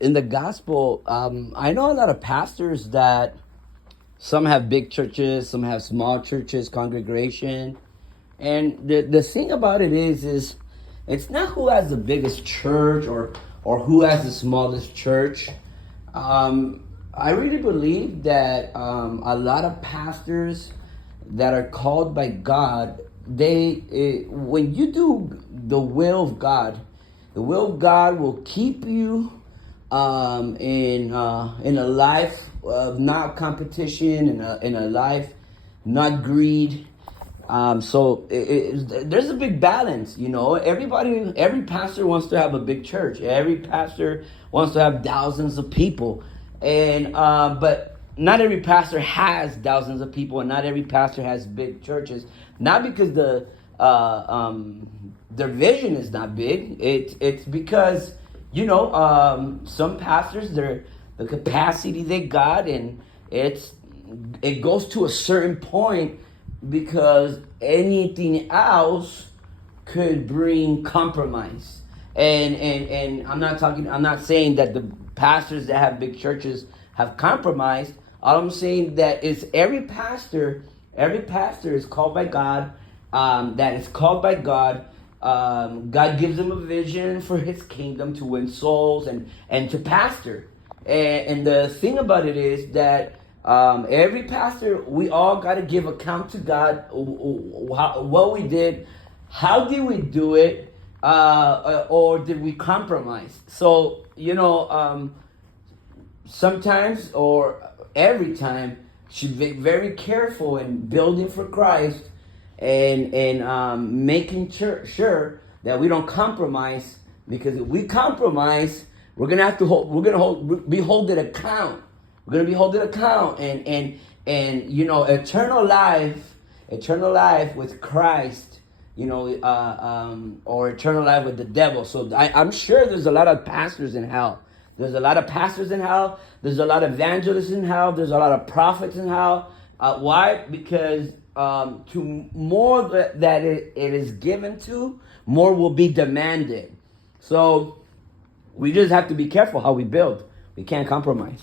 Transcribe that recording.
in the gospel, I know a lot of pastors that some have big churches, some have small churches, congregation, and the thing about it is it's not who has the biggest church or who has the smallest church. I really believe that a lot of pastors that are called by God, when you do the will of God, the will of God will keep you in a life of not competition, in a life not greed. There's a big balance, you know. Every pastor wants to have a big church. Every pastor wants to have thousands of people, and but not every pastor has thousands of people, and not every pastor has big churches. Not because their vision is not big. It's because some pastors, the capacity they got, and it goes to a certain point, because anything else could bring compromise. And I'm not saying that the pastors that have big churches have compromised. All I'm saying that is every pastor is called by God, that is called by God. God gives them a vision for his kingdom, to win souls and to pastor. And the thing about it is that every pastor, we all got to give account to God, what we did, how did we do it, or did we compromise? So, sometimes or every time, should be very careful in building for Christ, and making sure that we don't compromise, because if we compromise, we're gonna be holding account. We're gonna be holding account, and eternal life with Christ, or eternal life with the devil. So I'm sure there's a lot of pastors in hell. There's a lot of pastors in hell. There's a lot of evangelists in hell. There's a lot of prophets in hell. Why? Because to more that it is given to, more will be demanded. So we just have to be careful how we build. We can't compromise.